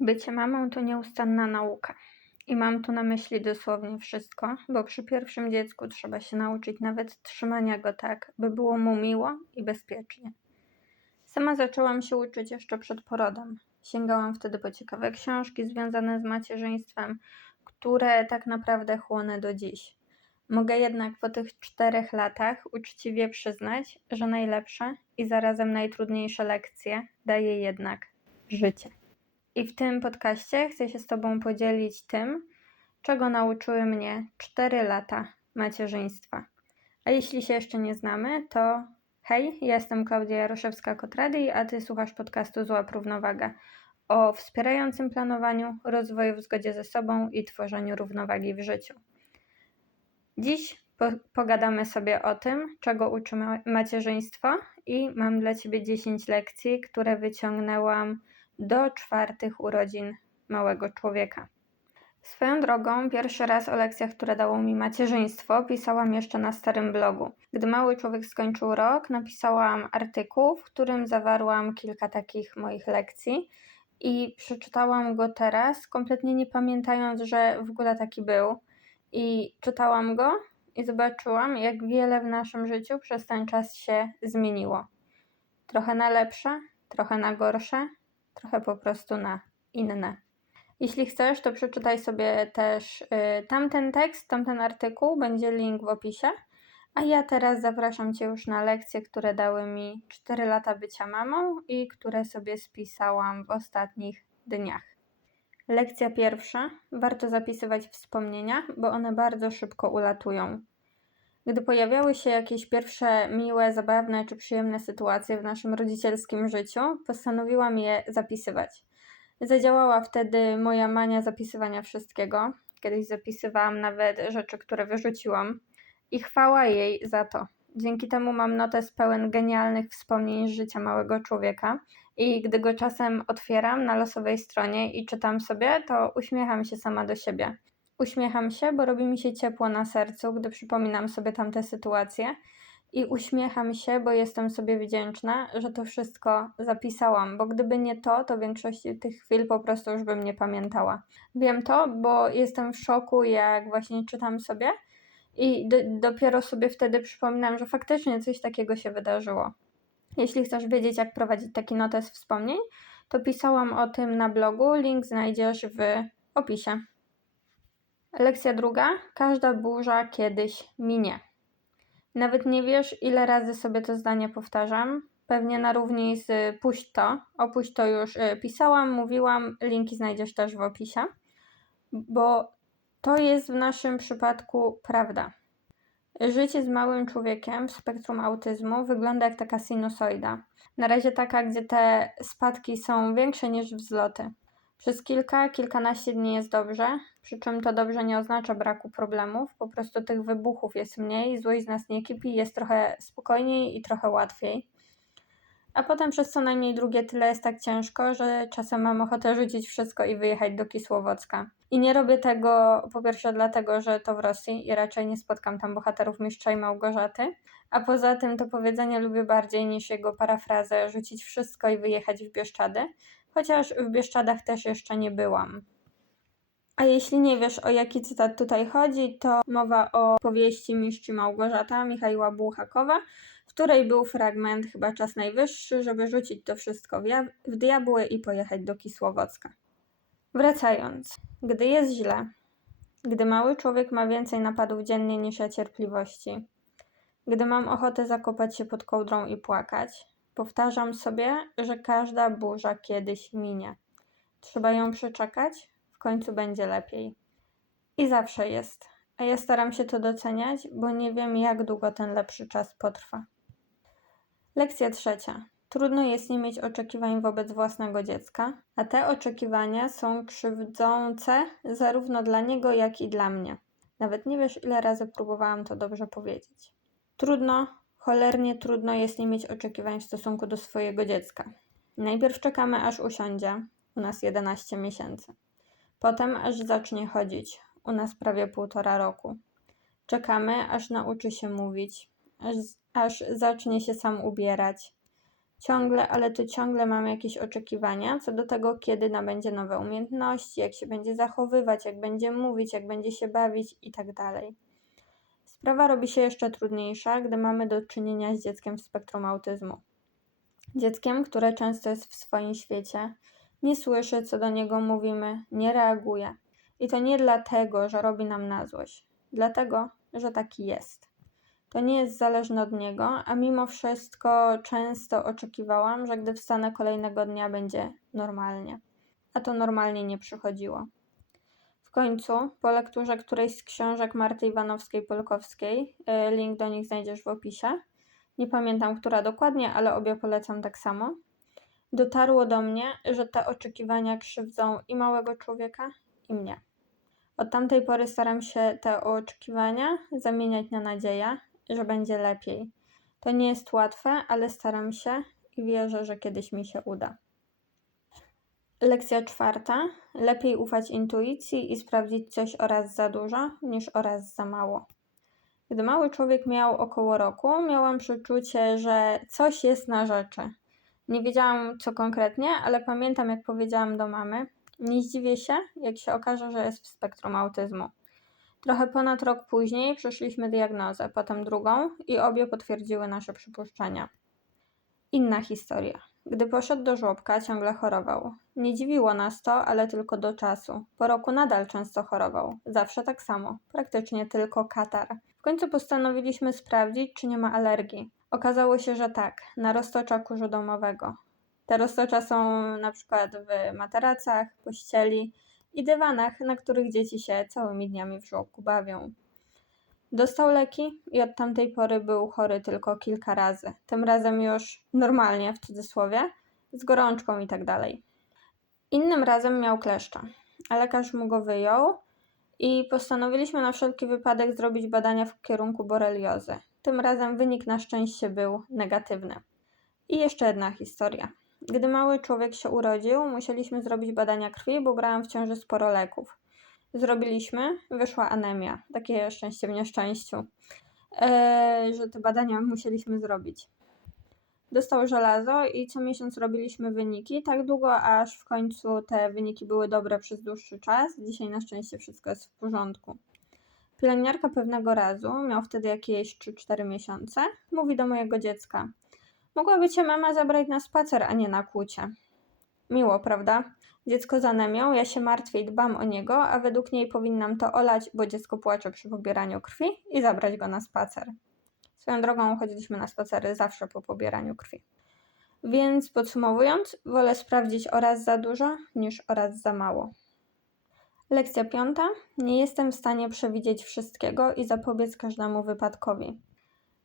Bycie mamą to nieustanna nauka. I mam tu na myśli dosłownie wszystko, bo przy pierwszym dziecku trzeba się nauczyć nawet trzymania go tak, by było mu miło i bezpiecznie. Sama zaczęłam się uczyć jeszcze przed porodem. Sięgałam wtedy po ciekawe książki związane z macierzyństwem, które tak naprawdę chłonę do dziś. Mogę jednak po tych czterech latach uczciwie przyznać, że najlepsze i zarazem najtrudniejsze lekcje daje jednak życie. I w tym podcaście chcę się z Tobą podzielić tym, czego nauczyły mnie 4 lata macierzyństwa. A jeśli się jeszcze nie znamy, to hej, jestem Klaudia Jaroszewska-Kotrady, a Ty słuchasz podcastu Złap Równowagę o wspierającym planowaniu, rozwoju w zgodzie ze sobą i tworzeniu równowagi w życiu. Dziś po pogadamy sobie o tym, czego uczy macierzyństwo i mam dla Ciebie 10 lekcji, które wyciągnęłam do czwartych urodzin małego człowieka. Swoją drogą, pierwszy raz o lekcjach, które dało mi macierzyństwo, pisałam jeszcze na starym blogu. Gdy mały człowiek skończył rok, napisałam artykuł, w którym zawarłam kilka takich moich lekcji i przeczytałam go teraz, kompletnie nie pamiętając, że w ogóle taki był. I czytałam go i zobaczyłam, jak wiele w naszym życiu przez ten czas się zmieniło. Trochę na lepsze, trochę na gorsze, trochę po prostu na inne. Jeśli chcesz, to przeczytaj sobie też y, tamten tekst, tamten artykuł, będzie link w opisie. A ja teraz zapraszam Cię już na lekcje, które dały mi 4 lata bycia mamą i które sobie spisałam w ostatnich dniach. Lekcja pierwsza. Warto zapisywać wspomnienia, bo one bardzo szybko ulatują. Gdy pojawiały się jakieś pierwsze miłe, zabawne czy przyjemne sytuacje w naszym rodzicielskim życiu, postanowiłam je zapisywać. Zadziałała wtedy moja mania zapisywania wszystkiego. Kiedyś zapisywałam nawet rzeczy, które wyrzuciłam. I chwała jej za to. Dzięki temu mam notes pełen genialnych wspomnień z życia małego człowieka. I gdy go czasem otwieram na losowej stronie i czytam sobie, to uśmiecham się sama do siebie. Uśmiecham się, bo robi mi się ciepło na sercu, gdy przypominam sobie tamte sytuacje. I uśmiecham się, bo jestem sobie wdzięczna, że to wszystko zapisałam, bo gdyby nie to, to większości tych chwil po prostu już bym nie pamiętała. Wiem to, bo jestem w szoku, jak właśnie czytam sobie i do, dopiero sobie wtedy przypominam, że faktycznie coś takiego się wydarzyło. Jeśli chcesz wiedzieć, jak prowadzić taki notes wspomnień, to pisałam o tym na blogu. Link znajdziesz w opisie. Lekcja druga. Każda burza kiedyś minie. Nawet nie wiesz, ile razy sobie to zdanie powtarzam. Pewnie na równi z puść to. Opuść to już y, pisałam, mówiłam. Linki znajdziesz też w opisie. Bo to jest w naszym przypadku prawda. Życie z małym człowiekiem w spektrum autyzmu wygląda jak taka sinusoida. Na razie taka, gdzie te spadki są większe niż wzloty. Przez kilka, kilkanaście dni jest dobrze, przy czym to dobrze nie oznacza braku problemów, po prostu tych wybuchów jest mniej, złość z nas nie kipi, jest trochę spokojniej i trochę łatwiej. A potem przez co najmniej drugie tyle jest tak ciężko, że czasem mam ochotę rzucić wszystko i wyjechać do Kisłowocka. I nie robię tego po pierwsze dlatego, że to w Rosji i raczej nie spotkam tam bohaterów mistrza i Małgorzaty, a poza tym to powiedzenie lubię bardziej niż jego parafrazę rzucić wszystko i wyjechać w Bieszczady, chociaż w Bieszczadach też jeszcze nie byłam. A jeśli nie wiesz o jaki cytat tutaj chodzi, to mowa o powieści Mistrz Małgorzata Michała Bułhakowa, w której był fragment chyba czas najwyższy, żeby rzucić to wszystko w, w diabły i pojechać do Kisłowocka. Wracając, gdy jest źle, gdy mały człowiek ma więcej napadów dziennie niż ja cierpliwości, gdy mam ochotę zakopać się pod kołdrą i płakać, powtarzam sobie, że każda burza kiedyś minie. Trzeba ją przeczekać, końcu będzie lepiej. I zawsze jest, a ja staram się to doceniać, bo nie wiem, jak długo ten lepszy czas potrwa. Lekcja trzecia. Trudno jest nie mieć oczekiwań wobec własnego dziecka, a te oczekiwania są krzywdzące zarówno dla niego, jak i dla mnie. Nawet nie wiesz, ile razy próbowałam to dobrze powiedzieć. Trudno, cholernie trudno jest nie mieć oczekiwań w stosunku do swojego dziecka. Najpierw czekamy, aż usiądzie, u nas 11 miesięcy. Potem, aż zacznie chodzić, u nas prawie półtora roku. Czekamy, aż nauczy się mówić, aż, aż zacznie się sam ubierać Ciągle, ale to ciągle mamy jakieś oczekiwania co do tego, kiedy nabędzie nowe umiejętności, jak się będzie zachowywać, jak będzie mówić, jak będzie się bawić i tak. Sprawa robi się jeszcze trudniejsza, gdy mamy do czynienia z dzieckiem w spektrum autyzmu. Dzieckiem, które często jest w swoim świecie, nie słyszy, co do niego mówimy, nie reaguje. I to nie dlatego, że robi nam na złość, dlatego, że taki jest. To nie jest zależne od niego, a mimo wszystko często oczekiwałam, że gdy wstanę kolejnego dnia będzie normalnie. A to normalnie nie przychodziło. W końcu, po lekturze którejś z książek Marty Iwanowskiej-Polkowskiej, y, link do nich znajdziesz w opisie, nie pamiętam, która dokładnie, ale obie polecam tak samo, dotarło do mnie, że te oczekiwania krzywdzą i małego człowieka, i mnie. Od tamtej pory staram się te oczekiwania zamieniać na nadzieję, że będzie lepiej. To nie jest łatwe, ale staram się i wierzę, że kiedyś mi się uda. Lekcja czwarta. Lepiej ufać intuicji i sprawdzić coś oraz za dużo niż oraz za mało. Gdy mały człowiek miał około roku, miałam przeczucie, że coś jest na rzeczy. Nie wiedziałam co konkretnie, ale pamiętam jak powiedziałam do mamy, nie zdziwię się, jak się okaże, że jest w spektrum autyzmu. Trochę ponad rok później przeszliśmy diagnozę, potem drugą i obie potwierdziły nasze przypuszczenia. Inna historia. Gdy poszedł do żłobka, ciągle chorował. Nie dziwiło nas to, ale tylko do czasu. Po roku nadal często chorował. Zawsze tak samo. Praktycznie tylko katar. W końcu postanowiliśmy sprawdzić, czy nie ma alergii. Okazało się, że tak, na roztocza kurzu domowego. Te roztocza są na przykład w materacach, pościeli i dywanach, na których dzieci się całymi dniami w żłobku bawią. Dostał leki i od tamtej pory był chory tylko kilka razy. Tym razem już normalnie, w cudzysłowie, z gorączką i tak dalej. Innym razem miał kleszcza, a lekarz mu go wyjął i postanowiliśmy na wszelki wypadek zrobić badania w kierunku boreliozy. Tym razem wynik na szczęście był negatywny. I jeszcze jedna historia. Gdy mały człowiek się urodził, musieliśmy zrobić badania krwi, bo brałam w ciąży sporo leków. Zrobiliśmy, wyszła anemia. Takie szczęście w nieszczęściu, eee, że te badania musieliśmy zrobić. Dostał żelazo i co miesiąc robiliśmy wyniki, tak długo, aż w końcu te wyniki były dobre przez dłuższy czas. Dzisiaj na szczęście wszystko jest w porządku. Pielęgniarka pewnego razu, miał wtedy jakieś 3-4 miesiące, mówi do mojego dziecka: Mogłaby cię mama zabrać na spacer, a nie na kłucie. Miło, prawda? Dziecko z anemią, ja się martwię i dbam o niego, a według niej powinnam to olać, bo dziecko płacze przy pobieraniu krwi i zabrać go na spacer. Swoją drogą chodziliśmy na spacery zawsze po pobieraniu krwi. Więc podsumowując, wolę sprawdzić oraz za dużo niż oraz za mało. Lekcja piąta. Nie jestem w stanie przewidzieć wszystkiego i zapobiec każdemu wypadkowi.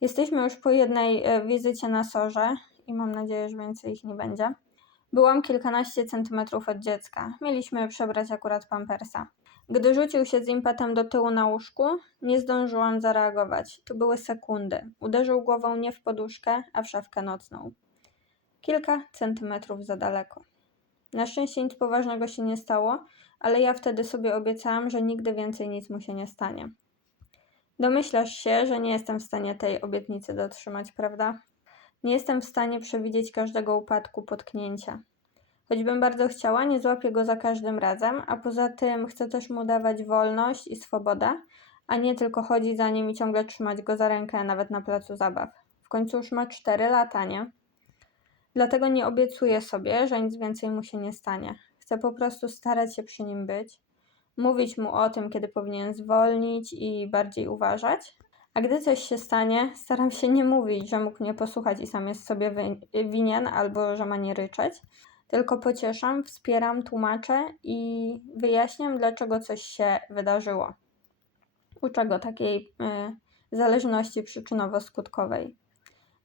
Jesteśmy już po jednej e, wizycie na sorze i mam nadzieję, że więcej ich nie będzie. Byłam kilkanaście centymetrów od dziecka. Mieliśmy przebrać akurat pampersa. Gdy rzucił się z impetem do tyłu na łóżku, nie zdążyłam zareagować. To były sekundy. Uderzył głową nie w poduszkę, a w szafkę nocną. Kilka centymetrów za daleko. Na szczęście nic poważnego się nie stało, ale ja wtedy sobie obiecałam, że nigdy więcej nic mu się nie stanie. Domyślasz się, że nie jestem w stanie tej obietnicy dotrzymać, prawda? Nie jestem w stanie przewidzieć każdego upadku, potknięcia. Choćbym bardzo chciała, nie złapię go za każdym razem, a poza tym chcę też mu dawać wolność i swobodę, a nie tylko chodzić za nim i ciągle trzymać go za rękę, nawet na placu zabaw. W końcu już ma 4 lata, nie? Dlatego nie obiecuję sobie, że nic więcej mu się nie stanie. Chcę po prostu starać się przy nim być, mówić mu o tym, kiedy powinien zwolnić i bardziej uważać. A gdy coś się stanie, staram się nie mówić, że mógł mnie posłuchać i sam jest sobie winien albo że ma nie ryczeć, tylko pocieszam, wspieram, tłumaczę i wyjaśniam, dlaczego coś się wydarzyło. Uczę go takiej y, zależności przyczynowo-skutkowej.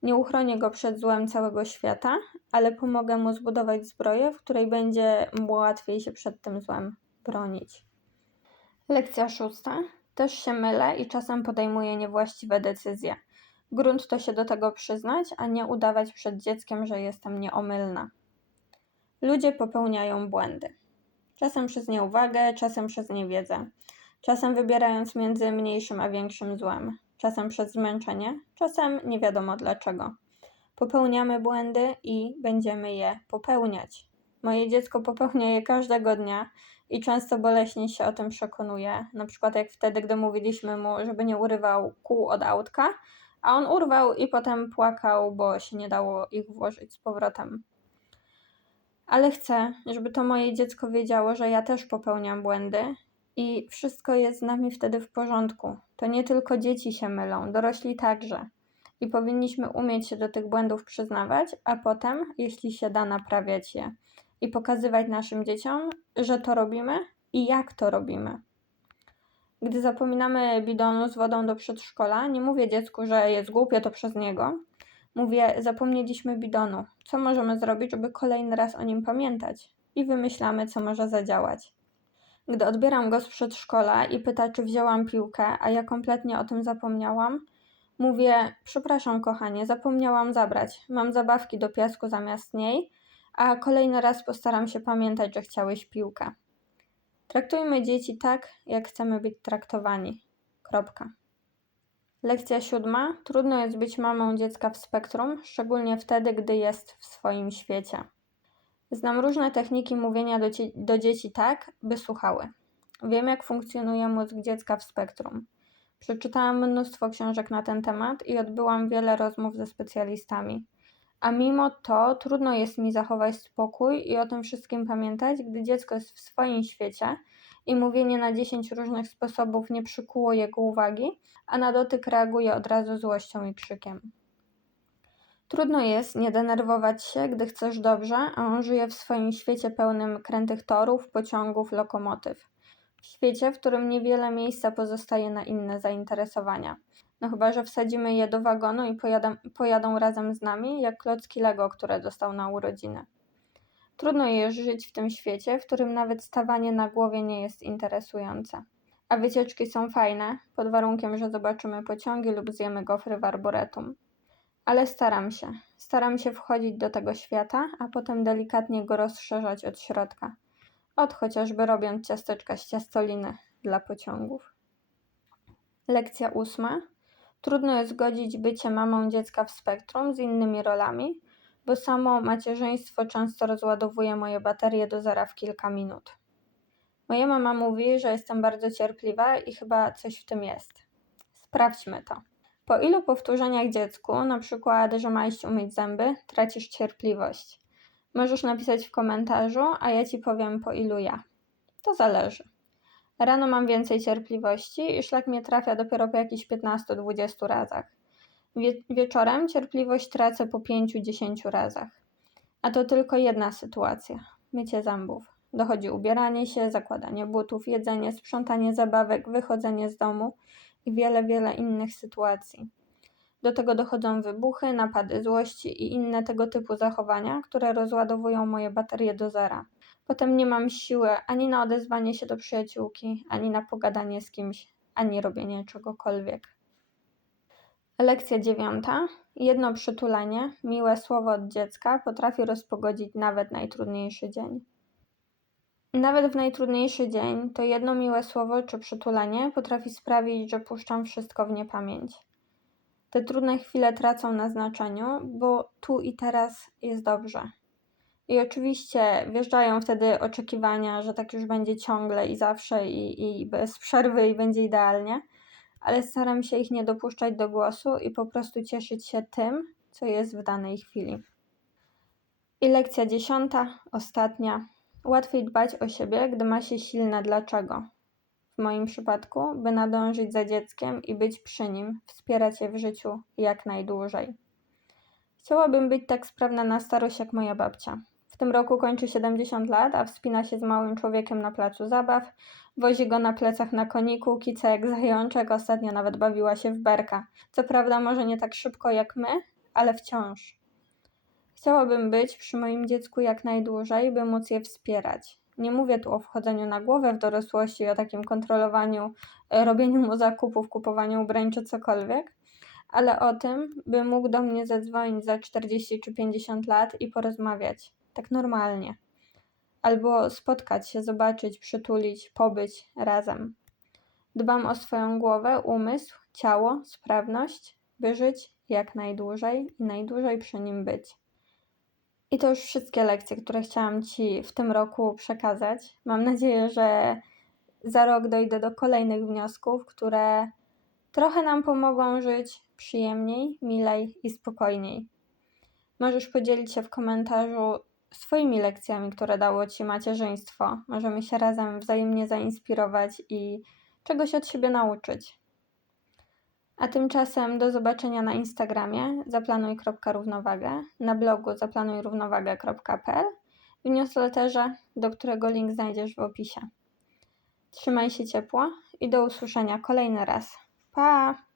Nie uchronię go przed złem całego świata, ale pomogę mu zbudować zbroję, w której będzie mu łatwiej się przed tym złem bronić. Lekcja szósta. Też się mylę i czasem podejmuję niewłaściwe decyzje. Grunt to się do tego przyznać, a nie udawać przed dzieckiem, że jestem nieomylna. Ludzie popełniają błędy. Czasem przez nieuwagę, czasem przez niewiedzę. Czasem wybierając między mniejszym a większym złem. Czasem przez zmęczenie, czasem nie wiadomo dlaczego. Popełniamy błędy i będziemy je popełniać. Moje dziecko popełnia je każdego dnia i często boleśnie się o tym przekonuje. Na przykład jak wtedy, gdy mówiliśmy mu, żeby nie urywał kół od autka, a on urwał i potem płakał, bo się nie dało ich włożyć z powrotem. Ale chcę, żeby to moje dziecko wiedziało, że ja też popełniam błędy i wszystko jest z nami wtedy w porządku. To nie tylko dzieci się mylą, dorośli także. I powinniśmy umieć się do tych błędów przyznawać, a potem, jeśli się da, naprawiać je i pokazywać naszym dzieciom, że to robimy i jak to robimy. Gdy zapominamy bidonu z wodą do przedszkola, nie mówię dziecku, że jest głupie to przez niego. Mówię, zapomnieliśmy bidonu. Co możemy zrobić, żeby kolejny raz o nim pamiętać? I wymyślamy, co może zadziałać. Gdy odbieram go z przedszkola i pyta, czy wzięłam piłkę, a ja kompletnie o tym zapomniałam, mówię: Przepraszam, kochanie, zapomniałam zabrać. Mam zabawki do piasku zamiast niej, a kolejny raz postaram się pamiętać, że chciałeś piłkę. Traktujmy dzieci tak, jak chcemy być traktowani. Kropka. Lekcja siódma. Trudno jest być mamą dziecka w spektrum, szczególnie wtedy, gdy jest w swoim świecie. Znam różne techniki mówienia do, do dzieci tak, by słuchały. Wiem, jak funkcjonuje mózg dziecka w spektrum. Przeczytałam mnóstwo książek na ten temat i odbyłam wiele rozmów ze specjalistami. A mimo to trudno jest mi zachować spokój i o tym wszystkim pamiętać, gdy dziecko jest w swoim świecie i mówienie na 10 różnych sposobów nie przykuło jego uwagi, a na dotyk reaguje od razu złością i krzykiem. Trudno jest nie denerwować się, gdy chcesz dobrze, a on żyje w swoim świecie pełnym krętych torów, pociągów, lokomotyw. W świecie, w którym niewiele miejsca pozostaje na inne zainteresowania. No chyba, że wsadzimy je do wagonu i pojadą, pojadą razem z nami, jak klocki Lego, które dostał na urodziny. Trudno jest żyć w tym świecie, w którym nawet stawanie na głowie nie jest interesujące. A wycieczki są fajne, pod warunkiem, że zobaczymy pociągi lub zjemy gofry w arboretum. Ale staram się. Staram się wchodzić do tego świata, a potem delikatnie go rozszerzać od środka. Od chociażby robiąc ciasteczka z ciastoliny dla pociągów. Lekcja ósma. Trudno jest zgodzić bycie mamą dziecka w spektrum z innymi rolami, bo samo macierzyństwo często rozładowuje moje baterie do zera w kilka minut. Moja mama mówi, że jestem bardzo cierpliwa i chyba coś w tym jest. Sprawdźmy to. Po ilu powtórzeniach dziecku, na przykład, że ma iść umyć zęby, tracisz cierpliwość? Możesz napisać w komentarzu, a ja ci powiem po ilu ja. To zależy. Rano mam więcej cierpliwości i szlak mnie trafia dopiero po jakichś 15-20 razach. Wie wieczorem cierpliwość tracę po 5-10 razach. A to tylko jedna sytuacja mycie zębów. Dochodzi ubieranie się, zakładanie butów, jedzenie, sprzątanie zabawek, wychodzenie z domu i wiele, wiele innych sytuacji. Do tego dochodzą wybuchy, napady złości i inne tego typu zachowania, które rozładowują moje baterie do zera. Potem nie mam siły ani na odezwanie się do przyjaciółki, ani na pogadanie z kimś, ani robienie czegokolwiek. Lekcja dziewiąta. Jedno przytulenie, miłe słowo od dziecka potrafi rozpogodzić nawet najtrudniejszy dzień. Nawet w najtrudniejszy dzień to jedno miłe słowo czy przytulenie potrafi sprawić, że puszczam wszystko w niepamięć. Te trudne chwile tracą na znaczeniu, bo tu i teraz jest dobrze. I oczywiście wjeżdżają wtedy oczekiwania, że tak już będzie ciągle i zawsze i, i bez przerwy i będzie idealnie, ale staram się ich nie dopuszczać do głosu i po prostu cieszyć się tym, co jest w danej chwili. I lekcja dziesiąta, ostatnia. Łatwiej dbać o siebie, gdy ma się silne dlaczego. W moim przypadku, by nadążyć za dzieckiem i być przy nim, wspierać je w życiu jak najdłużej. Chciałabym być tak sprawna na starość jak moja babcia. W tym roku kończy 70 lat, a wspina się z małym człowiekiem na placu zabaw, wozi go na plecach na koniku, kica jak zajączek, ostatnio nawet bawiła się w berka. Co prawda może nie tak szybko jak my, ale wciąż. Chciałabym być przy moim dziecku jak najdłużej, by móc je wspierać. Nie mówię tu o wchodzeniu na głowę w dorosłości, o takim kontrolowaniu, e, robieniu mu zakupów, kupowaniu ubrań czy cokolwiek, ale o tym, by mógł do mnie zadzwonić za 40 czy 50 lat i porozmawiać, tak normalnie. Albo spotkać się, zobaczyć, przytulić, pobyć razem. Dbam o swoją głowę, umysł, ciało, sprawność by żyć jak najdłużej i najdłużej przy nim być. I to już wszystkie lekcje, które chciałam Ci w tym roku przekazać. Mam nadzieję, że za rok dojdę do kolejnych wniosków, które trochę nam pomogą żyć przyjemniej, milej i spokojniej. Możesz podzielić się w komentarzu swoimi lekcjami, które dało Ci macierzyństwo. Możemy się razem wzajemnie zainspirować i czegoś od siebie nauczyć. A tymczasem do zobaczenia na Instagramie zaplanuj.równowagę, na blogu zaplanujrównowagę.pl w newsletterze, do którego link znajdziesz w opisie. Trzymaj się ciepło i do usłyszenia kolejny raz. Pa!